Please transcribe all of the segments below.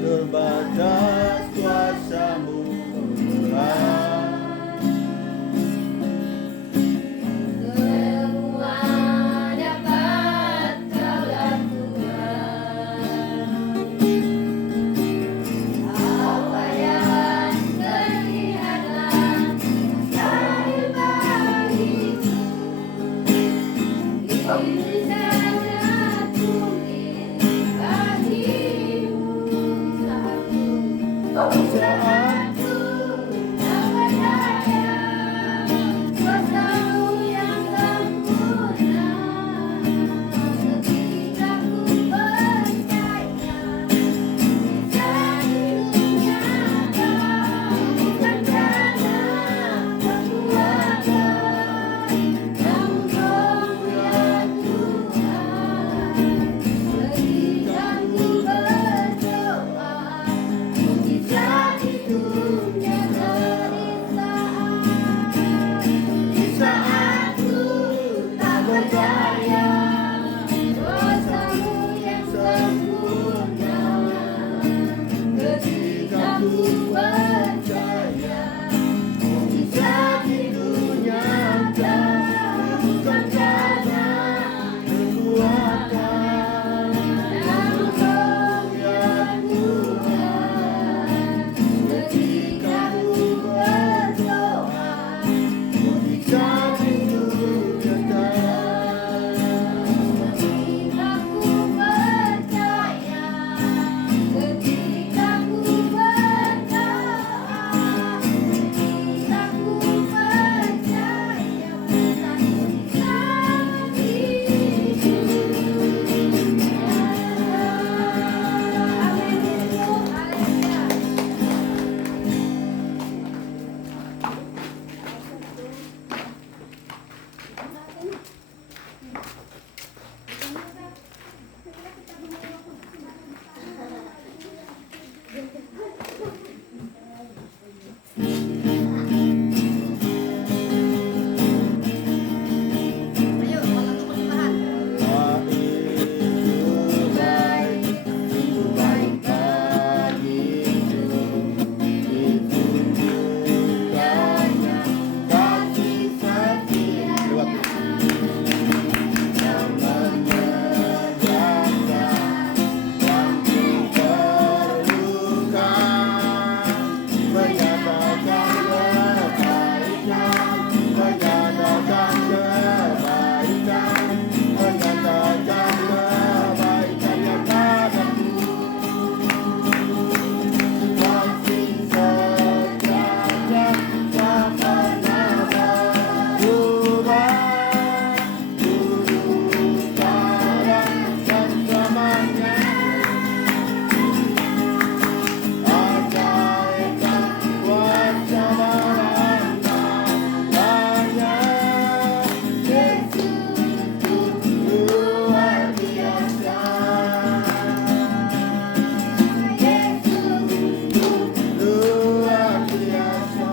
Terbatas kuasa-Mu Tuhan, semua dapat Kau lakukan. Apa yang kelihatan mustahil bagiku, ini sangat mungkin bagimu. Saat ku tak berdaya, kuasa-Mu yang sempurna. Ketika ku percaya, bisa dinyatakan bukan karena kekuatan, namun kemuliaan Tuhan. Ketika ku berdoa, mujizat itu nyata di saat ku tak berdaya, kuasa-Mu yang sempurna. Ketika ku percaya, mujizat itu nyata bukan karena kekuatan, namun kemuliaan Tuhan. Ketika ku berdoa, mujizat itu nyata. Ketika ku percaya, ketika ku berdoa, ketika ku percaya, mujizat itu nyata. Amin. Haleluya. Ayo, satu persembahan. itu baik bagiku, ditunjukkannya kasih setia-Nya yang menyediakan yang ku perlukan, menyatakan kebaikan, menyatakan kebaikan, menyatakan kebaikan yang padaku. Kasih setianya tak pernah berubah, dulu, sekarang, dan selamanya. Ajaib dan kuasa barang-barangnya, Yesus itu luar biasa. Yesus itu luar biasa.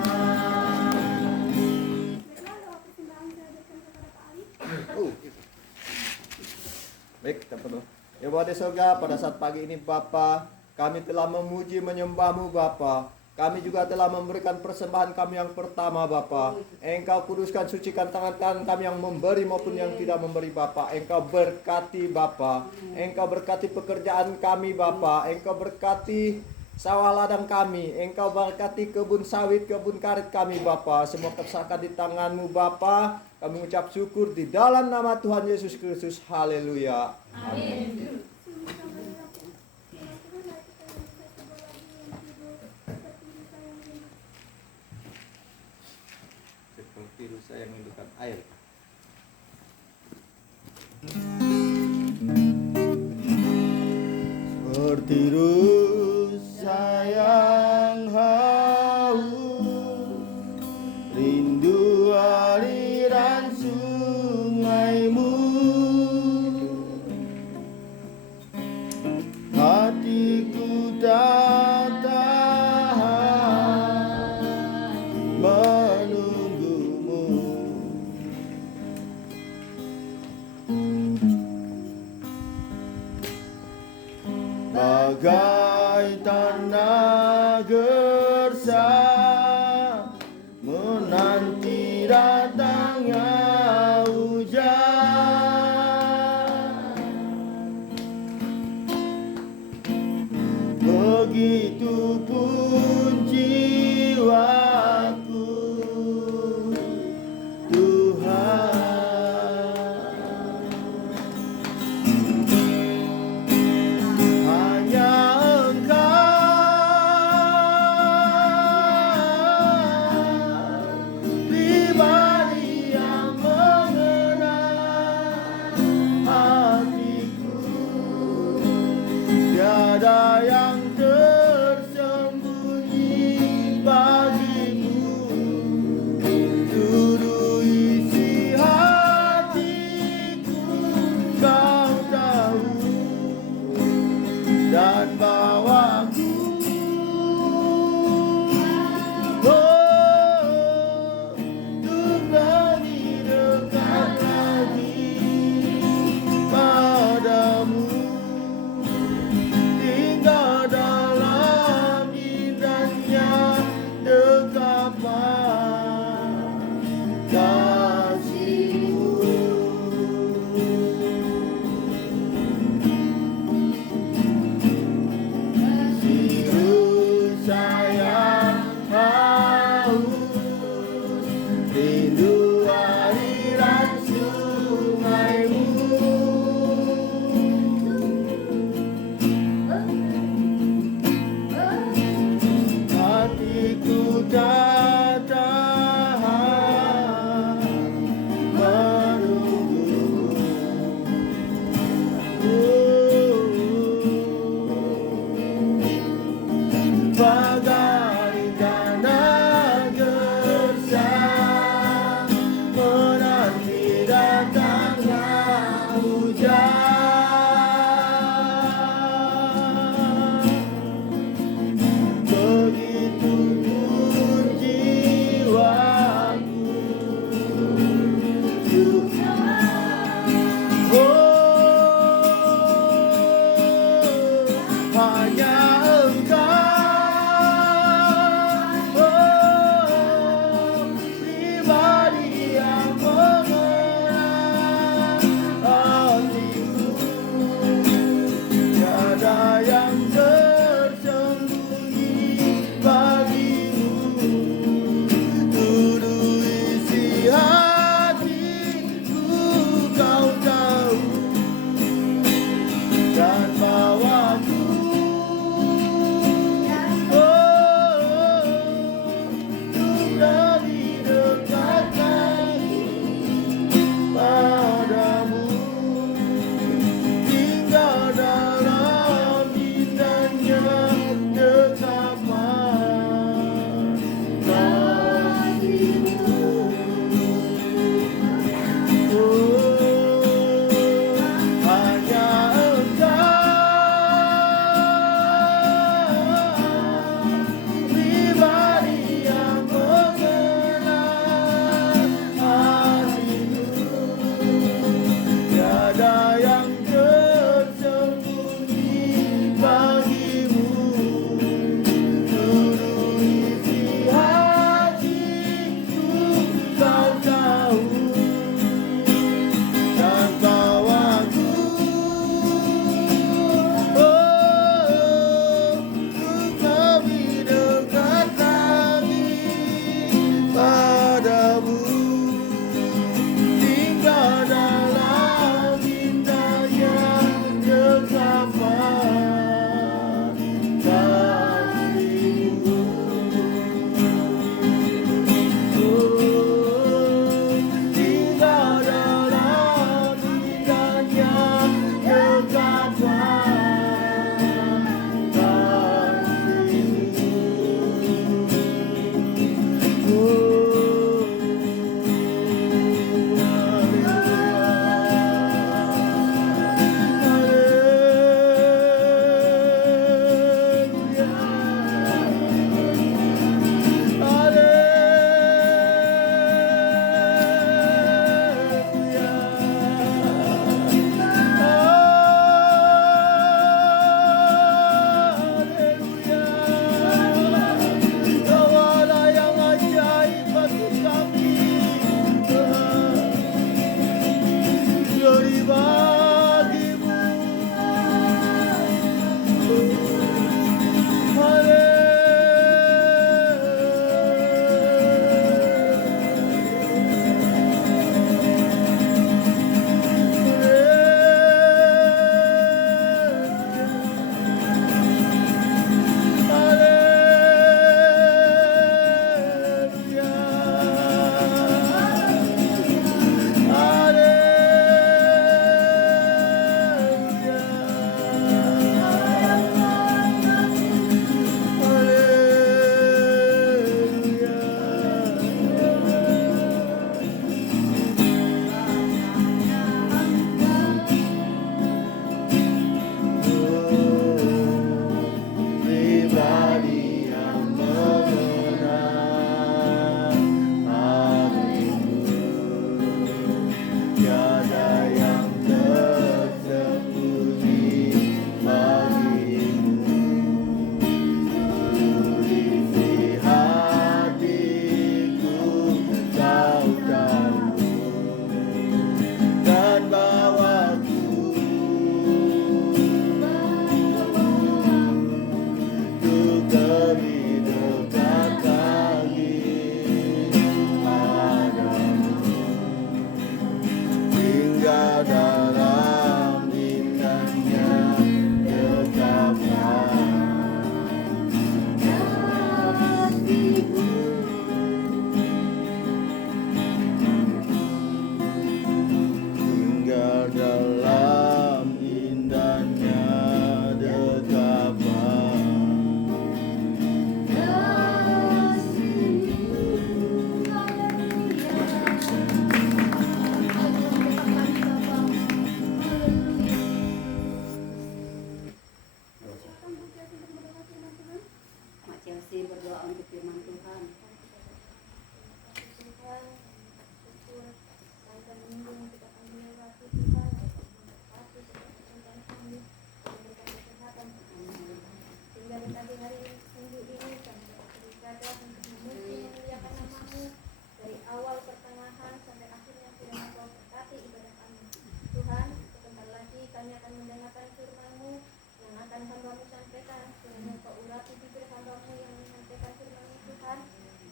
Baik, kita berdoa. Ya Bapa di surga, pada saat pagi ini Bapa, kami telah memuji menyembah-Mu Bapa. Kami juga telah memberikan persembahan kami yang pertama Bapa. Engkau kuduskan, sucikan tangan kanan kami yang memberi maupun yang tidak memberi Bapa. Engkau berkati Bapa. Engkau berkati pekerjaan kami Bapa. Engkau berkati sawah ladang kami. Engkau berkati kebun sawit, kebun karet kami Bapa. Semua terserahkan di tangan-Mu Bapa. Kami mengucap syukur di dalam nama Tuhan Yesus Kristus. Haleluya. Amin. Seperti rusa yang merindukan air. Seperti rusa yang haus, rindu aliran bagai tanah gersang menanti datangnya hujan. Begitupun jiwaku, Tuhan. Hanya Engkau pribadi yang mengenal hatiku. Tiada yang tersembunyi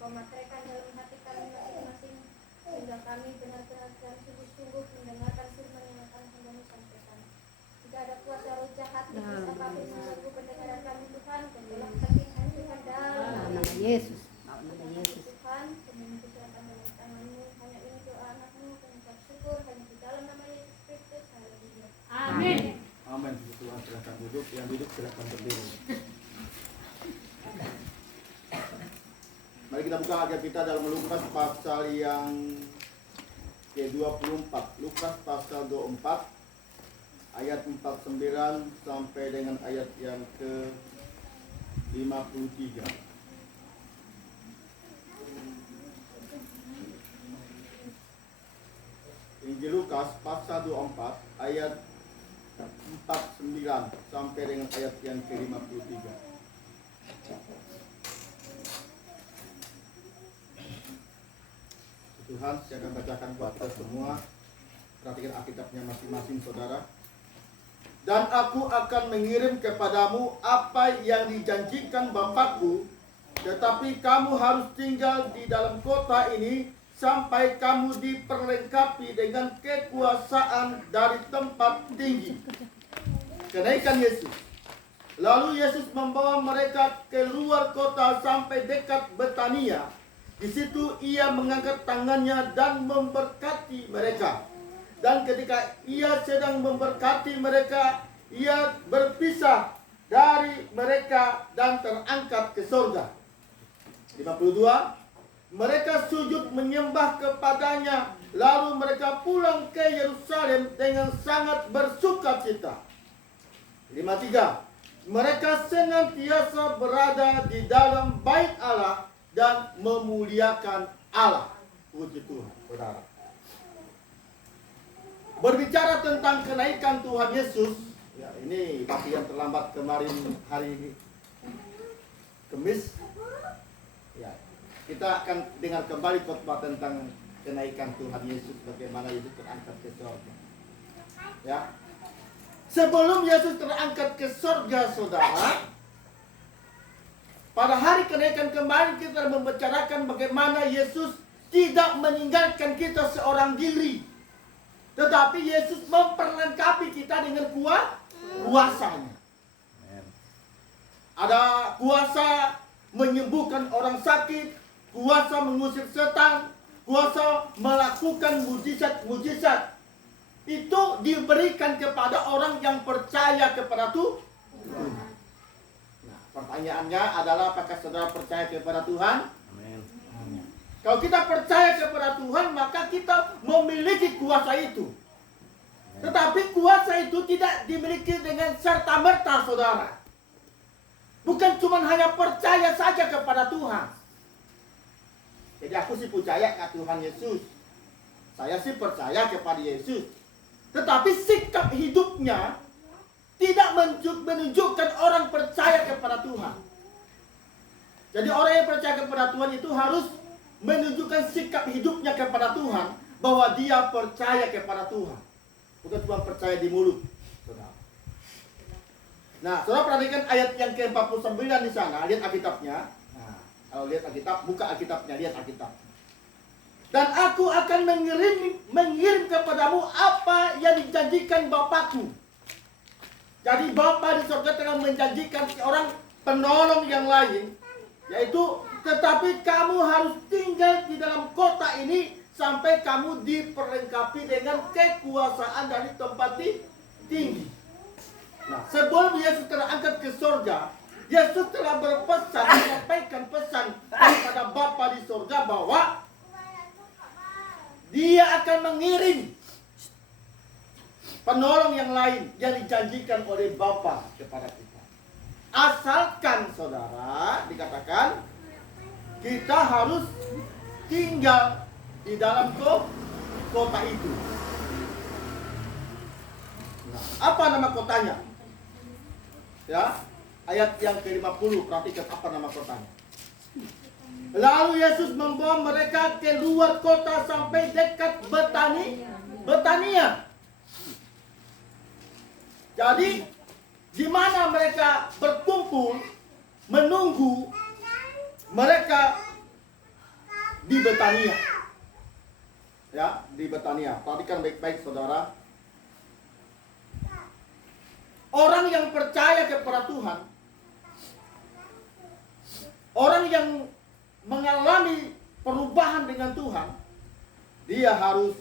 Engkau materaikan dalam hati kami masing-masing, sehingga kami benar-benar dan sungguh-sungguh mendengarkan firman yang akan Hamba-Mu sampaikan. Jika ada kuasa roh jahat, iblis apapun mengganggu pendengaran kami Tuhan, tolong kami hancurkan dalam Nama Yesus. Nama Yesus. Tuhan, kami serahkan dalam tangan-Mu. Hanya ini doa anak-Mu, kami ucap syukur hanya di dalam nama Yesus Kristus. Haleluya. Amin. Amin. Tuhan silakan duduk, yang duduk silakan berdiri. Mari kita buka ayat kita dalam Lukas pasal yang ke-24. Lukas pasal 24 ayat 49 sampai dengan ayat yang ke-53. Injil Lukas pasal 24 ayat 49 sampai dengan ayat yang ke-53. Tuhan, saya akan bacakan buat kita semua. Perhatikan Alkitabnya masing-masing saudara. Dan aku akan mengirim kepadamu apa yang dijanjikan Bapakku, tetapi kamu harus tinggal di dalam kota ini sampai kamu diperlengkapi dengan kekuasaan dari tempat tinggi. Kenaikan Yesus. Lalu Yesus membawa mereka keluar kota sampai dekat Betania. Di situ ia mengangkat tangannya dan memberkati mereka. Dan ketika ia sedang memberkati mereka, ia berpisah dari mereka dan terangkat ke surga. 52. Mereka sujud menyembah kepadanya, lalu mereka pulang ke Yerusalem dengan sangat bersukacita. 53. Mereka senantiasa berada di dalam bait Allah dan memuliakan Allah. Puji Tuhan, saudara. Berbicara tentang kenaikan Tuhan Yesus, ya ini bagian terlambat kemarin hari Kamis. Ya, kita akan dengar kembali khotbah tentang kenaikan Tuhan Yesus, bagaimana Yesus terangkat ke surga. Ya. Sebelum Yesus terangkat ke surga, saudara, pada hari kenaikan kemarin kita membicarakan bagaimana Yesus tidak meninggalkan kita seorang diri, tetapi Yesus memperlengkapi kita dengan kuasanya. Ada kuasa menyembuhkan orang sakit, kuasa mengusir setan, kuasa melakukan mujizat-mujizat. Itu diberikan kepada orang yang percaya kepada Tuhan. Pertanyaannya adalah apakah saudara percaya kepada Tuhan? Amin. Kalau kita percaya kepada Tuhan, maka kita memiliki kuasa itu. Tetapi kuasa itu tidak dimiliki dengan serta-merta, saudara. Bukan cuma hanya percaya saja kepada Tuhan. Jadi aku sih percaya ke Tuhan Yesus. Saya sih percaya kepada Yesus. Tetapi sikap hidupnya tidak menunjukkan orang percaya kepada Tuhan. Jadi orang yang percaya kepada Tuhan itu harus menunjukkan sikap hidupnya kepada Tuhan, bahwa dia percaya kepada Tuhan, bukan cuma percaya di mulut, saudara. Nah, saudara perhatikan ayat yang ke-49 di sana, lihat Alkitabnya. Nah, kalau lihat Alkitab, buka Alkitabnya, lihat Alkitab. Dan aku akan mengirim kepadamu apa yang dijanjikan Bapakku. Jadi Bapa di surga telah menjanjikan seorang penolong yang lain, yaitu tetapi kamu harus tinggal di dalam kota ini sampai kamu diperlengkapi dengan kekuasaan dari tempat tinggi. Nah, sebelum Yesus terangkat ke surga, Yesus telah berpesan, menyampaikan pesan kepada Bapa di surga bahwa Dia akan mengirim penolong yang lain yang dijanjikan oleh Bapa kepada kita. Asalkan saudara, dikatakan kita harus tinggal di dalam kota itu. Nah, apa nama kotanya? Ya, ayat yang ke-50, perhatikan apa nama kotanya. Lalu Yesus membawa mereka keluar kota sampai dekat Betania. Jadi, di mana mereka berkumpul, menunggu, mereka di Betania. Ya, di Betania. Perhatikan baik-baik saudara. Orang yang percaya kepada Tuhan, orang yang mengalami perubahan dengan Tuhan, dia harus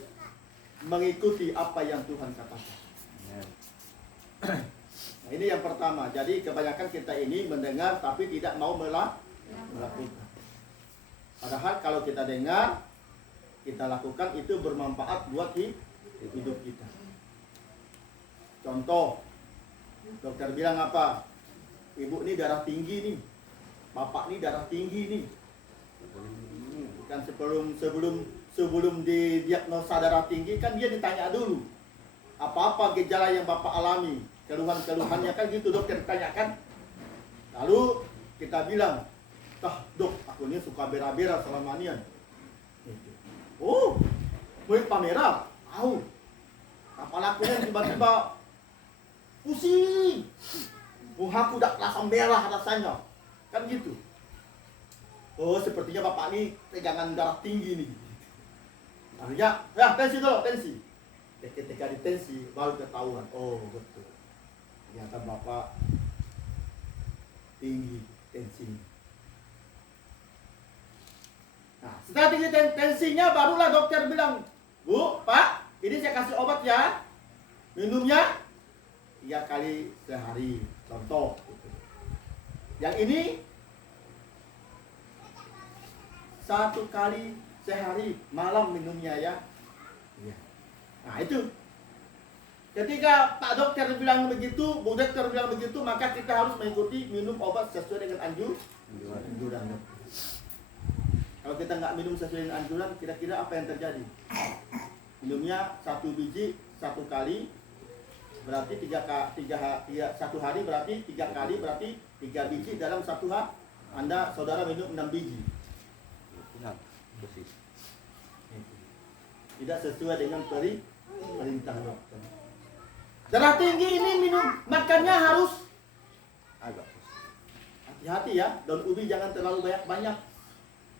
mengikuti apa yang Tuhan katakan. Nah, ini yang pertama. Jadi kebanyakan kita ini mendengar tapi tidak mau melakukan. Padahal kalau kita dengar, kita lakukan, itu bermanfaat buat hidup kita. Contoh, dokter bilang apa? Ibu ini darah tinggi nih, bapak ini darah tinggi nih. Kan sebelum didiagnosa darah tinggi kan dia ditanya dulu, apa-apa gejala yang bapak alami, keluhan-keluhannya kan gitu dokter tanyakan. Lalu kita bilang, dok, aku ini suka bera-bera selama ini. Oh, mulai pamerah, tahu. Kepala aku tiba-tiba pusing, muhaku udah langsung merah rasanya, kan gitu. Oh, sepertinya bapak ini tegangan darah tinggi nih. Artinya, ya tensi dulu, tensi. Ketika ditensi baru ketahuan. Oh betul, ternyata bapak tinggi tensinya. Nah, setelah tinggi tensinya barulah dokter bilang, Bu, Pak, ini saya kasih obat ya, minumnya 3 kali sehari, contoh. Yang ini 1 kali sehari, malam minumnya ya. Nah itu, ketika Pak Dokter bilang begitu, Bu Dokter bilang begitu, maka kita harus mengikuti minum obat sesuai dengan anjuran. Kalau kita nggak minum sesuai dengan anjuran, kira-kira apa yang terjadi? Minumnya 1 biji 1 kali, berarti 1 hari berarti 3 kali, berarti 3 biji dalam 1 hari. Anda saudara minum 6 biji. Tidak sesuai dengan perintah dokter. Darah tinggi ini makannya harus agak hati-hati ya. Daun ubi jangan terlalu banyak.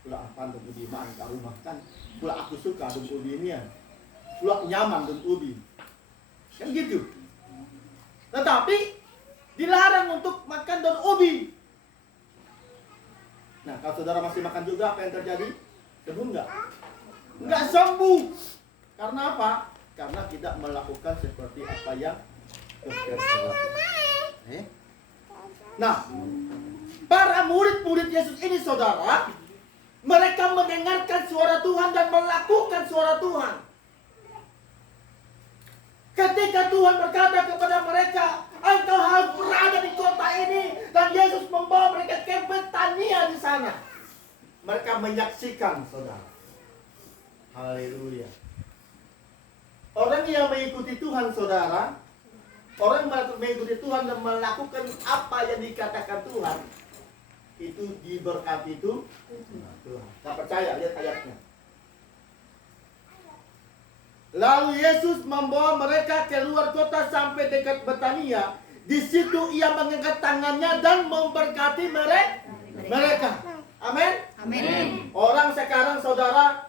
Pula apa daun ubi makan ke rumah kan? Pula aku suka daun ubi ini ya. Pula nyaman daun ubi. Kan gitu. Tetapi dilarang untuk makan daun ubi. Nah, kalau saudara masih makan juga, apa yang terjadi? Sembuh enggak? Enggak sembuh. Karena apa? Karena tidak melakukan seperti apa yang dokter lakukan. Nah, para murid-murid Yesus ini saudara, mereka mendengarkan suara Tuhan dan melakukan suara Tuhan. Ketika Tuhan berkata kepada mereka, engkau harus berada di kota ini, dan Yesus membawa mereka ke Betania di sana. Mereka menyaksikan saudara. Haleluya. Orang yang mengikuti Tuhan saudara, orang yang mengikuti Tuhan dan melakukan apa yang dikatakan Tuhan, itu diberkati itu Tuhan. Tidak percaya, lihat ayatnya. Lalu Yesus membawa mereka keluar kota sampai dekat Betania. Di situ ia mengangkat tangannya dan memberkati mereka. Amin. Amin. Orang sekarang saudara,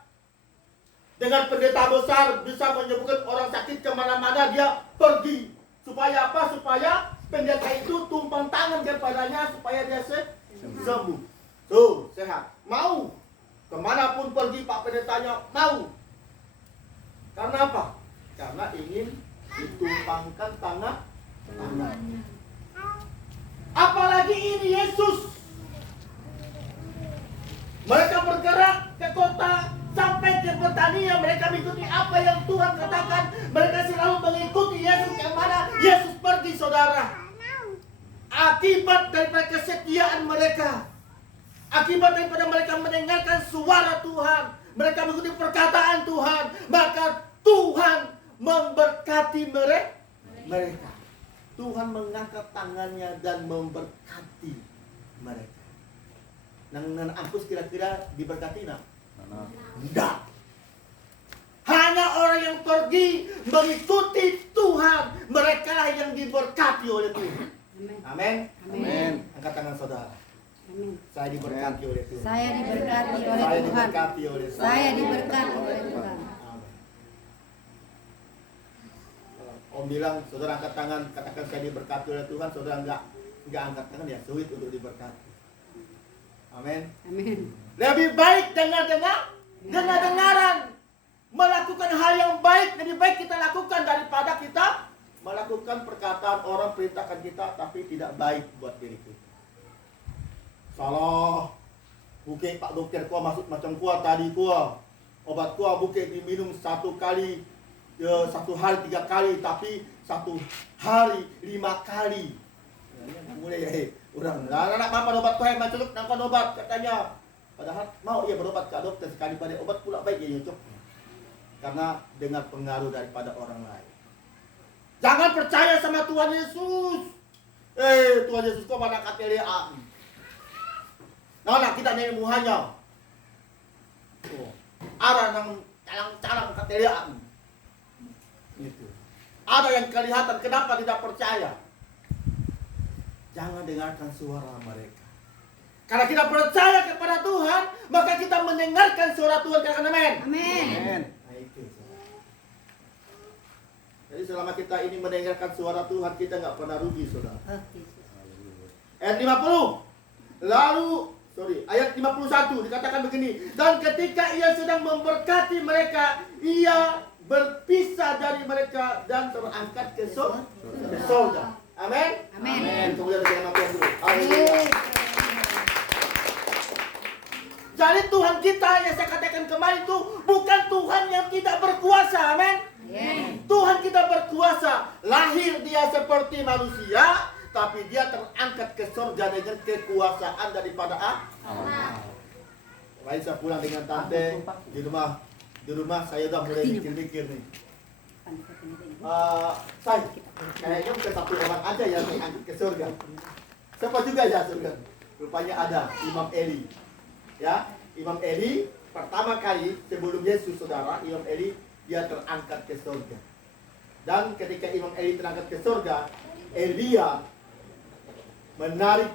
dengan pendeta besar bisa menyembuhkan orang sakit kemana-mana, dia pergi. Supaya apa? Supaya pendeta itu tumpang tangan kepadanya supaya dia sembuh. Tuh, sehat. Mau. Kemanapun pergi Pak pendetanya mau. Karena apa? Karena ingin ditumpangkan tangan. Apalagi ini Yesus. Mereka bergerak ke kota sampai ke Betania. Mereka mengikuti apa yang Tuhan katakan. Mereka selalu mengikuti Yesus kemana Yesus pergi saudara. Akibat daripada kesetiaan mereka, akibat daripada mereka mendengarkan suara Tuhan, mereka mengikuti perkataan Tuhan, maka Tuhan memberkati mereka. Tuhan mengangkat tangannya dan memberkati mereka. Nang Angkus kira-kira diberkati nak? Tidak. Hanya orang yang pergi mengikuti Tuhan, mereka yang diberkati oleh Tuhan. Amin. Amin. Angkat tangan saudara. Amin. Saya diberkati oleh Tuhan. Saya diberkati oleh Saya Tuhan. diberkati oleh Tuhan. Saya diberkati oleh Tuhan. Amin. Om bilang, saudara angkat tangan, katakan saya diberkati oleh Tuhan. Saudara enggak angkat tangan, ya sulit untuk diberkati. Amin. Amin. Lebih baik dengar-dengaran. Melakukan hal yang baik, lebih baik kita lakukan daripada kita melakukan perkataan orang perintahkan kita tapi tidak baik buat diri kita. Salah. Bukit Pak Dokter kuah masuk macam kuah tadi kuah. Obat kuah bukit diminum 1 kali, 1 hari 3 kali, tapi 1 hari 5 kali. Mulai orang anak apa obat kuah macam celuk nangkon obat katanya. Padahal mau ia berobat ke dokter sekali pada obat pula baik dia cocok. Karena dengar pengaruh daripada orang lain. Jangan percaya sama Tuhan Yesus. Tuhan Yesus kok mana katanya? Nah, kita nyanyi muhanya. Ada nang calang-calang katanya. Itu. Ada yang kelihatan, kenapa tidak percaya? Jangan dengarkan suara mereka. Karena kita percaya kepada Tuhan, maka kita mendengarkan suara Tuhan. Katakan amin. Amin. Nah, itu. Jadi selama kita ini mendengarkan suara Tuhan, kita nggak pernah rugi, saudara. Oh, Yesus. Ayat 50. Ayat 51 dikatakan begini. Dan ketika ia sedang memberkati mereka, ia berpisah dari mereka dan terangkat ke surga. Amin. Amin. Kemudian dengan Tuhan dulu. Haleluya. Jadi Tuhan kita yang saya katakan kemarin itu bukan Tuhan yang tidak berkuasa. Amin. Amin. Tuhan kita berkuasa. Lahir dia seperti manusia, tapi dia terangkat ke surga dengan kekuasaan daripada Allah. Kemarin saya pulang dengan tante di rumah saya udah mulai mikir-mikir nih. Saya kayaknya bukan satu orang aja yang diangkat ke surga. Siapa juga ya surga? Rupanya ada Imam Eli. Ya, Imam Eli pertama kali sebelum Yesus, saudara, Imam Eli dia terangkat ke surga. Dan ketika Imam Eli terangkat ke surga, Elia menarik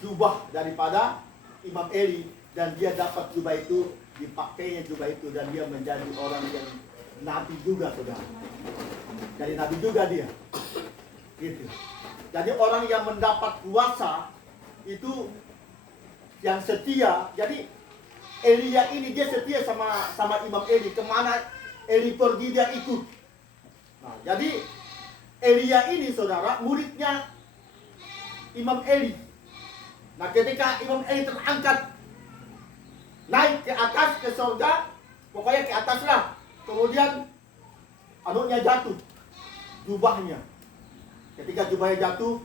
jubah daripada Imam Eli dan dia dapat jubah itu, dipakainya jubah itu dan dia menjadi orang yang nabi juga, saudara. Jadi nabi juga dia. Gitu. Jadi orang yang mendapat kuasa itu yang setia. Jadi Elia ini dia setia sama Imam Eli. Kemana Eli pergi dia ikut. Nah, jadi Elia ini, saudara, muridnya Imam Eli. Nah, ketika Imam Eli terangkat naik ke atas ke surga, pokoknya ke atas lah. Kemudian anunya jatuh, jubahnya. Ketika jubahnya jatuh,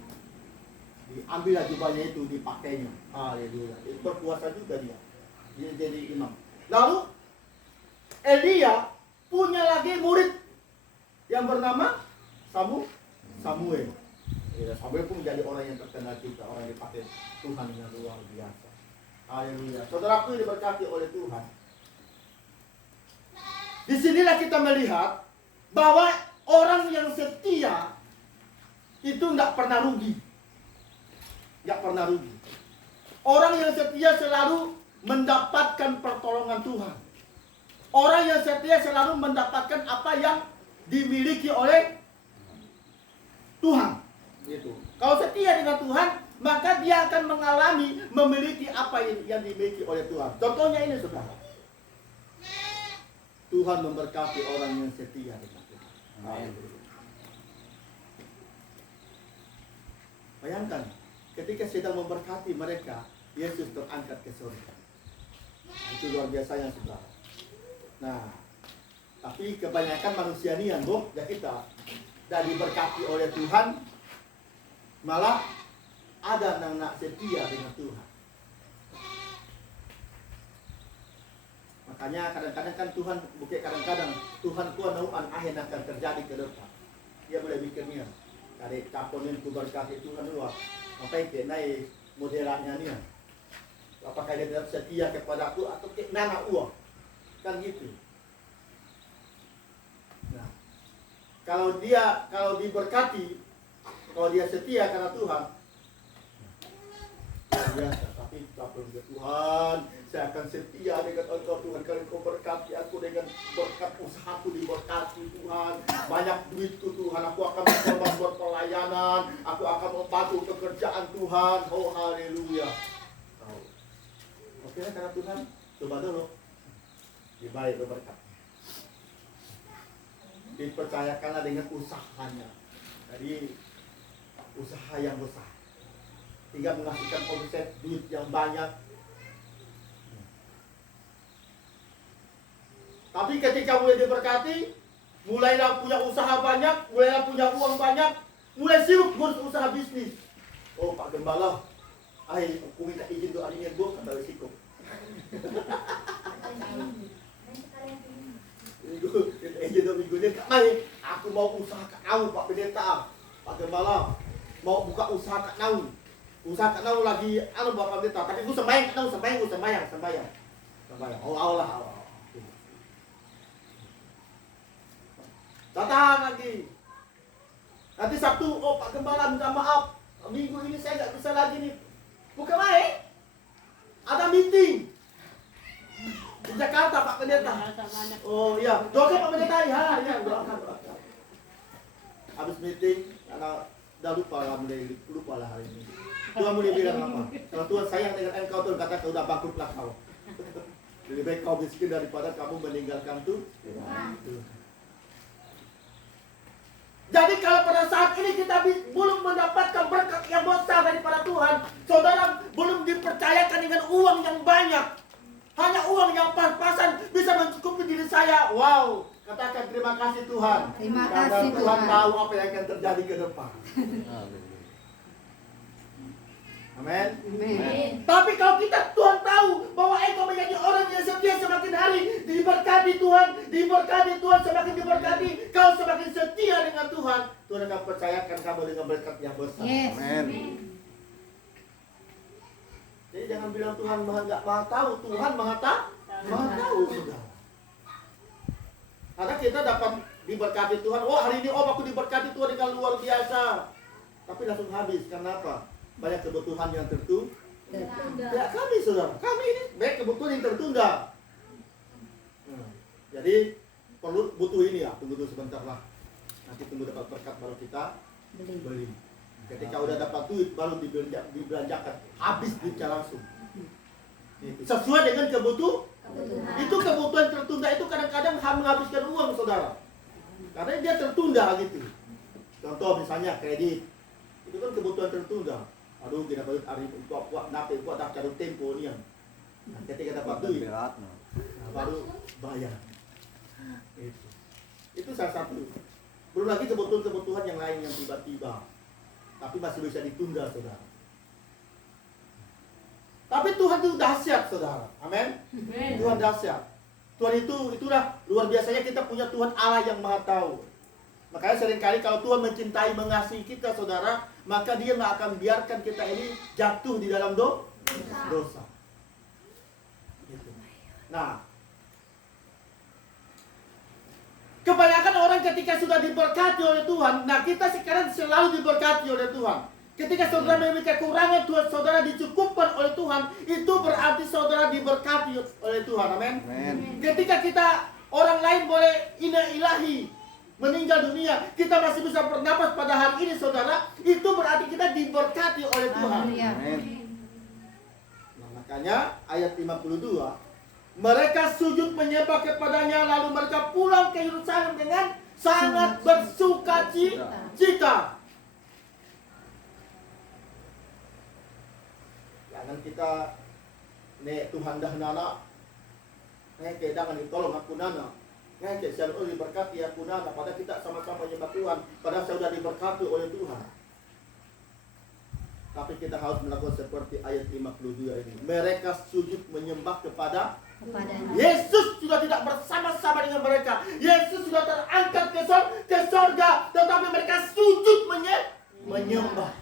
diambillah jubahnya itu, dipakainya. Haleluya. Itu berkuasa juga dia. Dia jadi imam. Lalu Elia punya lagi murid yang bernama Samuel. Ya, Samuel pun menjadi orang yang terkenal juga, orang yang dipakai Tuhan yang luar biasa. Haleluya. Saudaraku yang diberkati oleh Tuhan. Disinilah kita melihat bahwa orang yang setia itu nggak pernah rugi. Nggak pernah rugi. Orang yang setia selalu mendapatkan pertolongan Tuhan. Orang yang setia selalu mendapatkan apa yang dimiliki oleh Tuhan. Gitu. Kalau setia dengan Tuhan, maka dia akan mengalami memiliki apa yang dimiliki oleh Tuhan. Contohnya ini, saudara. Tuhan memberkati orang yang setia dengan Tuhan. Bayangkan, ketika sedang memberkati mereka, Yesus terangkat ke surga. Itu luar biasanya, saudara. Nah, tapi kebanyakan manusia ini yang ya kita dan diberkati oleh Tuhan, malah ada yang nak setia dengan Tuhan. Makanya kadang-kadang kan Tuhan, bukan kadang-kadang Tuhan kuat nauan akhir akan terjadi ke depan. Dia boleh mikirnya dari kaponin ku berkati Tuhan luar. Apa yang naik modelannya ni? Apakah dia tetap setia kepada aku atau ke nana uang? Kan gitu. Nah, kalau diberkati, kalau dia setia karena Tuhan, biasa, tapi tak perlu Tuhan, saya akan setia dengan Engkau Tuhan. Kalau Engkau berkati aku dengan berkat usahaku diberkati Tuhan, banyak duitku Tuhan, aku akan mencoba buat pelayanan, aku akan membantu pekerjaan Tuhan. Oh haleluya. Tahu. Oke karena Tuhan, coba dulu. Dibaik berkat. Dipercayakanlah dengan usahanya. Jadi usaha yang besar hingga menghasilkan omset duit yang banyak. Tapi ketika mulai diberkati, mulailah punya usaha banyak, mulailah punya uang banyak, mulai sibuk ngurus usaha bisnis. Oh Pak Gembala, aku minta izin doa ini Bu, kata risiko. Izin doa minggu ini, aku mau usaha Kak Nau Pak Pendeta, Pak Gembala, mau buka usaha Kak Nau. Usaha Kak Nau lagi, Bapak Pendeta, tapi aku sembahyang Kak Nau, sembahyang. Oh Allah. Datang lagi. Nanti Sabtu, oh Pak Gembala minta maaf. Minggu ini saya nggak bisa lagi nih. Bukan main. Ada meeting. Di Jakarta Pak Pendeta. Oh iya, doakan Pak Pendeta ya. Ya, doakan. Habis meeting, karena udah lupa lah hari ini. Tuhan mulai bilang apa? Kalau Tuhan sayang dengan engkau, Tuhan kata kau udah bangkrutlah kau. Lebih baik kau miskin daripada kamu meninggalkan Tuhan. Jadi kalau pada saat ini kita belum mendapatkan berkat yang besar daripada Tuhan, saudara belum dipercayakan dengan uang yang banyak, hanya uang yang pas-pasan bisa mencukupi diri saya. Wow, katakan terima kasih Tuhan. Terima Karena kasih Tuhan Tuhan. tahu apa yang akan terjadi ke depan. Amin. Amin. Tapi kalau kita Tuhan tahu bahwa engkau menjadi orang yang setia semakin hari diberkati Tuhan semakin diberkati, kau semakin setia dengan Tuhan, Tuhan akan percayakan kamu dengan berkat yang besar. Yes. Amin. Jadi jangan bilang Tuhan nggak maha tahu, Tuhan maha tahu sudah. Karena kita dapat diberkati Tuhan, oh hari ini aku diberkati Tuhan dengan luar biasa, tapi langsung habis. Karena apa? Banyak kebutuhan yang tertunda. Ya kami saudara, kami ini banyak kebutuhan yang tertunda. Jadi butuh ini ya, tunggu sebentar lah. Nanti tunggu dapat berkat baru kita beli. Ketika udah dapat duit baru dibelanjakan, habis duitnya langsung. Sesuai dengan kebutuhan. Itu kebutuhan tertunda itu kadang-kadang menghabiskan uang saudara. Karena dia tertunda gitu. Contoh misalnya kredit, itu kan kebutuhan tertunda. Aduh, kita balik hari kuat nape kuat dah cari tempo ni yang. Ketika dapat duit, baru bayar. Itu salah satu. Belum lagi kebutuhan yang lain yang tiba-tiba, tapi masih bisa ditunda, saudara. Tapi Tuhan itu dahsyat, saudara. Amin. Tuhan dahsyat. Tuhan itulah luar biasanya kita punya Tuhan Allah yang Maha Tahu. Makanya seringkali kalau Tuhan mencintai, mengasihi kita, saudara, maka Dia nggak akan biarkan kita ini jatuh di dalam dosa. Gitu. Nah, kebanyakan orang ketika sudah diberkati oleh Tuhan, nah kita sekarang selalu diberkati oleh Tuhan. Ketika saudara memiliki kekurangan, Tuhan saudara dicukupkan oleh Tuhan, itu berarti saudara diberkati oleh Tuhan. Amin. Ketika kita orang lain boleh ilahi meninggal dunia, kita masih bisa bernapas pada hari ini, saudara, itu berarti kita diberkati oleh Tuhan. Nah, makanya ayat 52, mereka sujud menyembah kepadanya, lalu mereka pulang ke Yerusalem dengan sangat bersuka cita. Jangan kita Tuhan dah nana, jangan ditolong aku nana. Ngajak selalu diberkati aku nana, pada kita sama-sama menyembah Tuhan, padahal saya sudah diberkati oleh Tuhan. Tapi kita harus melakukan seperti ayat 52 ini. Mereka sujud menyembah kepada Yesus sudah tidak bersama-sama dengan mereka. Yesus sudah terangkat ke sorga, tetapi mereka sujud menyembah.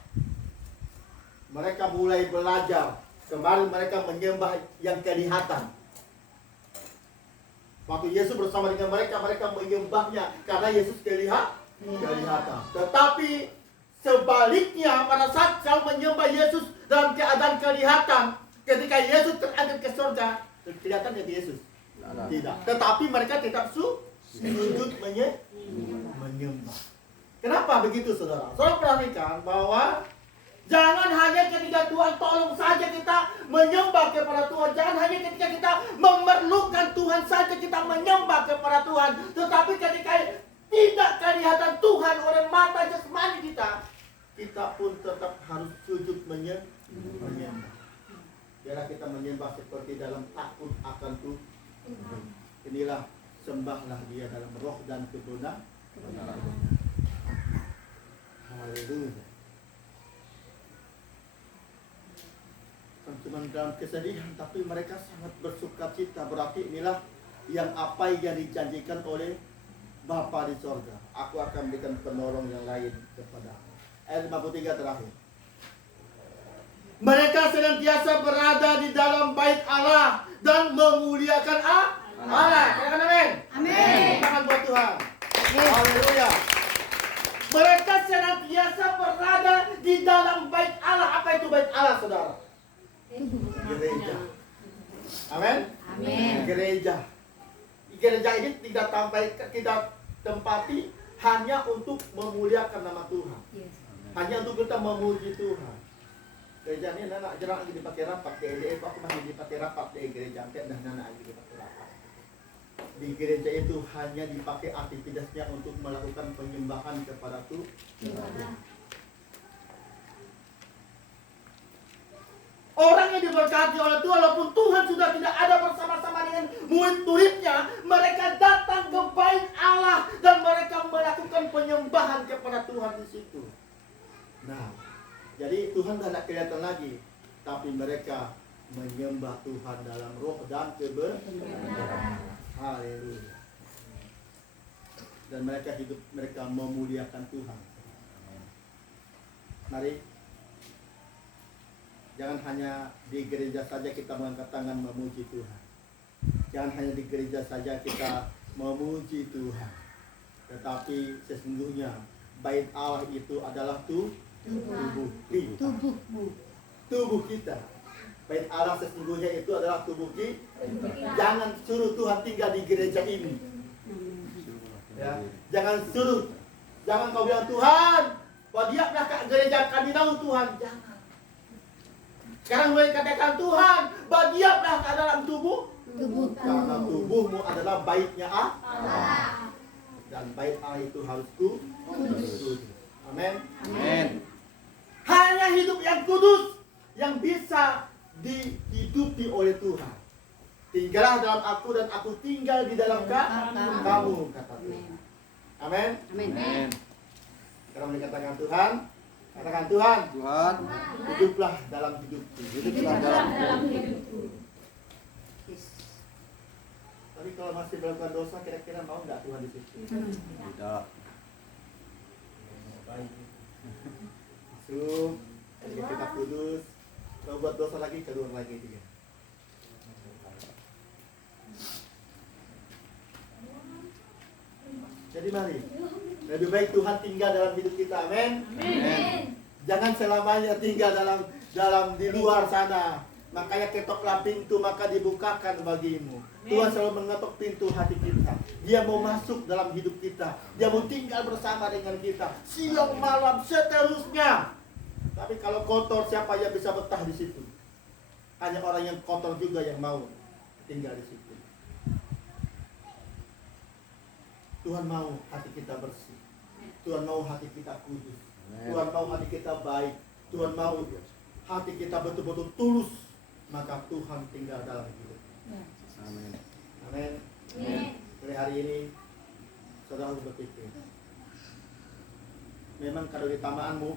Mereka mulai belajar. Kemarin mereka menyembah yang kelihatan. Waktu Yesus bersama dengan mereka menyembahnya karena Yesus kelihatan. Tetapi sebaliknya pada saat kau menyembah Yesus dalam keadaan kelihatan ketika Yesus terangkat ke surga, kelihatan jadi Yesus? Tidak. Tetapi mereka tetap sujud menyembah. Kenapa begitu saudara? Saudara perhatikan bahwa jangan hanya ketika Tuhan tolong saja kita menyembah kepada Tuhan. Jangan hanya ketika kita memerlukan Tuhan saja kita menyembah kepada Tuhan. Tetapi ketika tidak kelihatan Tuhan oleh mata jasmani kita, kita pun tetap harus sujud menyembah. Biarlah kita menyembah seperti dalam takut akan Tuhan. Inilah sembahlah Dia dalam roh dan kebenaran. Haleluya. Cuma dalam kesedihan, tapi mereka sangat bersuka cita. Berarti inilah yang apa yang dijanjikan oleh Bapa di sorga. Aku akan berikan penolong yang lain kepada. Ayat 53 terakhir. Mereka senantiasa berada di dalam bait Allah dan memuliakan Allah. Katakan amin. Amin. Tangan buat Tuhan. Haleluya. Mereka senantiasa berada di dalam bait Allah. Apa itu bait Allah, saudara? Gereja. Amin. Amin. Gereja. Gereja ini tidak kita tempati hanya untuk memuliakan nama Tuhan. Hanya untuk kita memuji Tuhan. Gereja ini anak jarang lagi dipakai rapat di EDF. Aku masih dipakai rapat di gereja. Sampai dah anak lagi dipakai rapat. Di gereja itu hanya dipakai aktivitasnya untuk melakukan penyembahan kepada Tuhan. Orang yang diberkati oleh Tuhan, walaupun Tuhan sudah tidak ada bersama-sama dengan murid-muridnya, mereka datang ke bait Allah dan mereka melakukan penyembahan kepada Tuhan di situ. Nah, jadi Tuhan tidak kelihatan lagi, tapi mereka menyembah Tuhan dalam roh dan kebenaran. Haleluya. Dan mereka memuliakan Tuhan. Mari, jangan hanya di gereja saja kita mengangkat tangan memuji Tuhan. Jangan hanya di gereja saja kita memuji Tuhan. Tetapi sesungguhnya bait Allah itu adalah tubuh kita. Tubuh kita. Bait Allah sesungguhnya itu adalah tubuh kita. Jangan suruh Tuhan tinggal di gereja ini. Ya, jangan kau bilang Tuhan, wadiaklah ke gereja kami tahu Tuhan. Jangan. Sekarang mulai katakan Tuhan, bagiaplah ke dalam tubuh. Karena tubuhmu adalah baitnya Allah. Dan bait Allah itu harus kudus. Amin. Amin. Hanya hidup yang kudus yang bisa dihidupi oleh Tuhan. Tinggallah dalam aku dan aku tinggal di dalam kamu, kata Tuhan. Amin. Amin. Sekarang dikatakan Tuhan. Katakan Tuhan, hiduplah dalam hidupku. Hiduplah dalam hidupku. Tapi kalau masih melakukan dosa, kira-kira mau nggak Tuhan di situ? Tidak. Baik. Masuk, kita kudus. Kalau buat dosa lagi, keluar lagi dia. Jadi mari, lebih baik Tuhan tinggal dalam hidup kita, amin. Jangan selamanya tinggal dalam di luar sana. Makanya ketoklah pintu maka dibukakan bagimu. Tuhan selalu mengetok pintu hati kita. Dia mau masuk dalam hidup kita. Dia mau tinggal bersama dengan kita siang malam seterusnya. Tapi kalau kotor, siapa yang bisa betah di situ? Hanya orang yang kotor juga yang mau tinggal di situ. Tuhan mau hati kita bersih. Tuhan mau hati kita kudus. Tuhan mau hati kita baik. Tuhan mau hati kita betul-betul tulus. Maka Tuhan tinggal dalam hidup. Amin. Amin. Dari hari ini, saudara harus berpikir. Memang kalau di tamaanmu,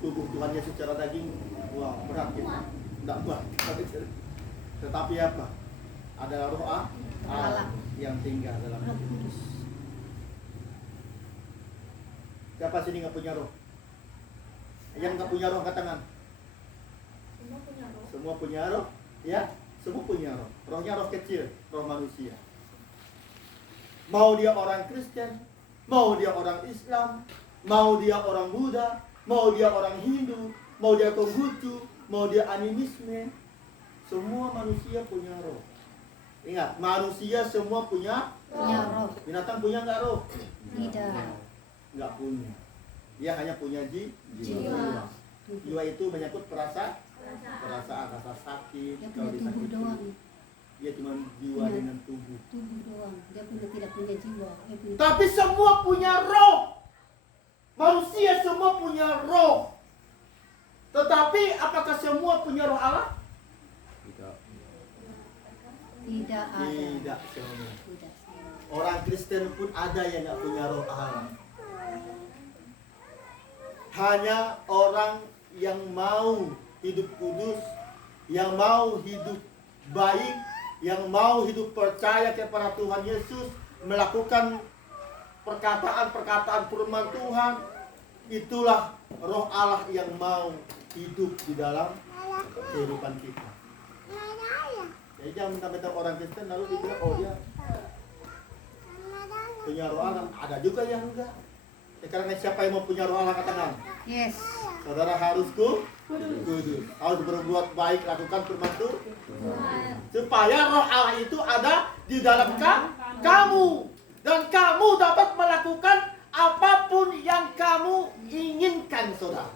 tubuh Tuhan Yesus secara daging, wah berat gitu. Tidak kuat. Tetapi apa? Ada roh Allah yang tinggal dalam hidup. Siapa sini nggak punya roh? Yang nggak punya roh angkat tangan. Semua punya roh, ya? Semua punya roh. Rohnya roh kecil, roh manusia. Mau dia orang Kristen, mau dia orang Islam, mau dia orang Buddha, mau dia orang Hindu, mau dia Konghucu, mau dia animisme, semua manusia punya roh. Ingat, manusia semua punya roh. binatang punya nggak roh? Tidak. Nggak punya. Dia hanya punya jiwa. Jiwa itu menyangkut perasaan, rasa sakit, Dia kalau punya tubuh disakiti. doang. Dia cuma jiwa Punya dengan tubuh. Tubuh doang. Dia tidak punya jiwa. Dia punya Tapi semua punya roh. Manusia semua punya roh. Tetapi apakah semua punya roh Allah? Tidak. tidak ada. Tidak semua. Tidak. Orang Kristen pun ada yang nggak punya roh Allah. Hanya orang yang mau hidup kudus, yang mau hidup baik, yang mau hidup percaya kepada Tuhan Yesus, melakukan perkataan-perkataan firman Tuhan, itulah roh Allah yang mau hidup di dalam kehidupan kita. Jadi jangan minta-minta orang Kristen lalu dibilang, oh dia punya roh Allah. Ada juga yang enggak. Ya, karena siapa yang mau punya roh Allah, katakan, Yes. saudara harus kudus, harus berbuat baik, lakukan firman Tuhan, supaya roh Allah itu ada di dalam kamu, dan kamu dapat melakukan apapun yang kamu inginkan, saudara.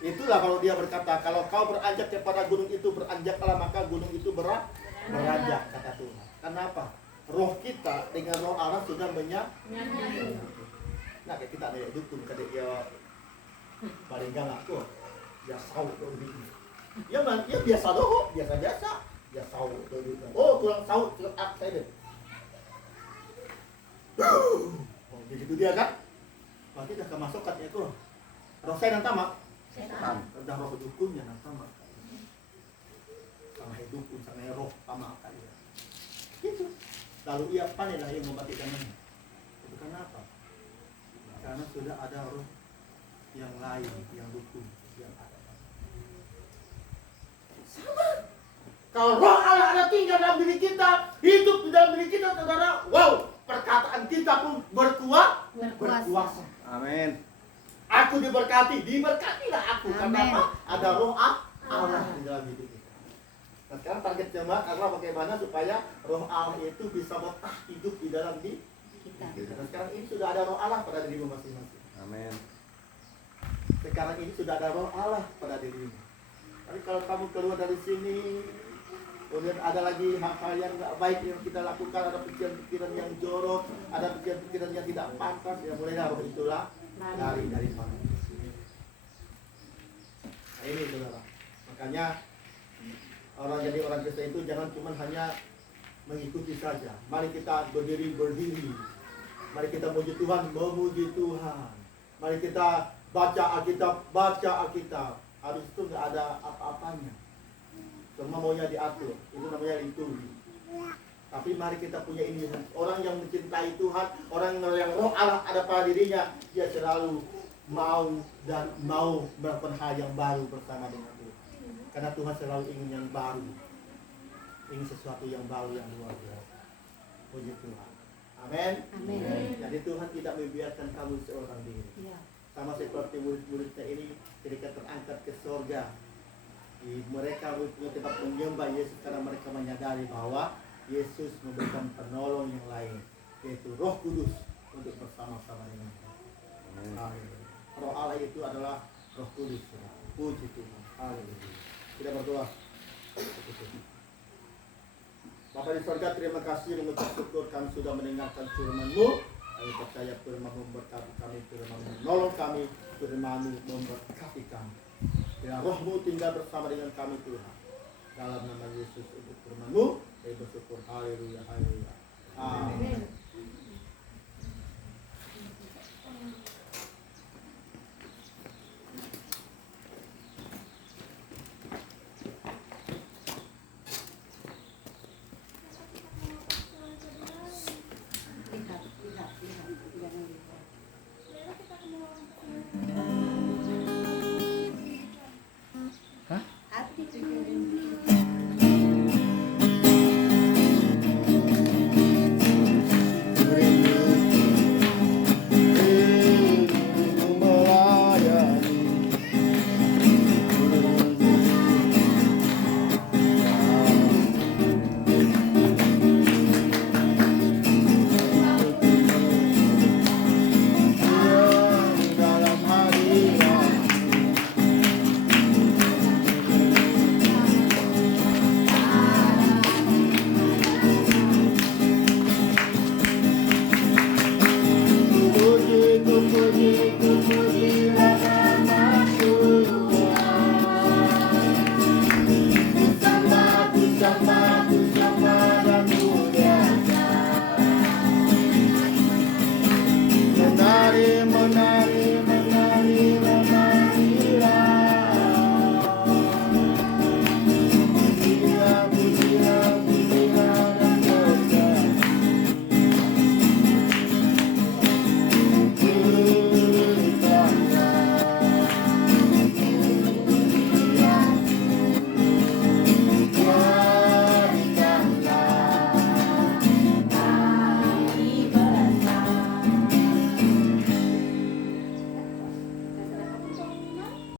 Itulah kalau dia berkata, kalau kau beranjak kepada gunung itu, beranjaklah, maka gunung itu beranjak, kata Tuhan. Kenapa? Roh kita dengan roh Allah sudah menyatu. Nah, kayak kita ada dukun, kada dia paling gak aku, dia saut begini. Ya man, ya biasa doh, biasa, dia saut begitu. Oh, kurang saut, kurang saya deh. Oh, begitu dia kan? Berarti dah kemasukan itu. Roh saya nanti mak. Dah roh dukunnya nanti mak. Sama dukun, sama roh sama kali. Gitu. Lalu ia panen lah yang mematikan ini. Itu kenapa? Karena sudah ada roh yang lain, yang dukun, yang ada. Sama. Kalau roh Allah ada tinggal dalam diri kita, hidup di dalam diri kita, saudara, wow, perkataan kita pun berkuasa. Amin. Aku diberkatilah aku. Amin. Karena apa? Ada roh Allah di dalam hidup kita. Nah, sekarang target jemaat adalah bagaimana supaya roh Allah itu bisa betah hidup di dalam diri Kita. kita. Nah, sekarang ini sudah ada roh Allah pada dirimu masing-masing. Amin. Sekarang ini sudah ada roh Allah pada dirimu. Tapi kalau kamu keluar dari sini, kemudian ada lagi hal-hal yang tidak baik yang kita lakukan, ada pikiran-pikiran yang jorok, ada pikiran-pikiran yang tidak pantas, ya mulailah roh itulah dari mana. Nah, ini saudara. Makanya jadi orang Kristen itu jangan cuma hanya mengikuti saja. Mari kita berdiri. Mari kita memuji Tuhan. Mari kita baca Alkitab. Habis itu nggak ada apa-apanya. Semua maunya diatur. Itu namanya liturgi. Tapi mari kita punya ini. Orang yang mencintai Tuhan, orang yang roh Allah ada pada dirinya, dia selalu mau melakukan hal yang baru bersama dengan Tuhan. Karena Tuhan selalu ingin yang baru. Ingin sesuatu yang baru, yang luar biasa. Puji Tuhan. Amin. Amin. Jadi Tuhan tidak membiarkan kamu seorang diri. Ya. Sama seperti murid-muridnya ini ketika terangkat ke surga. Mereka punya tempat menyembah Yesus karena mereka menyadari bahwa Yesus memberikan penolong yang lain, yaitu Roh Kudus untuk bersama-sama dengan kita. Haleluya. Roh Allah itu adalah Roh Kudus. Puji Tuhan. Haleluya. Kita berdoa. Bapa di surga, terima kasih mengucap syukur kami sudah mendengarkan firman-Mu. Kami percaya firman-Mu memberkati kami, firman-Mu menolong kami, firman-Mu memberkati kami. Bila Roh-Mu tinggal bersama dengan kami Tuhan. Dalam nama Yesus untuk firman-Mu, kami bersyukur. Haleluya, haleluya. Amin.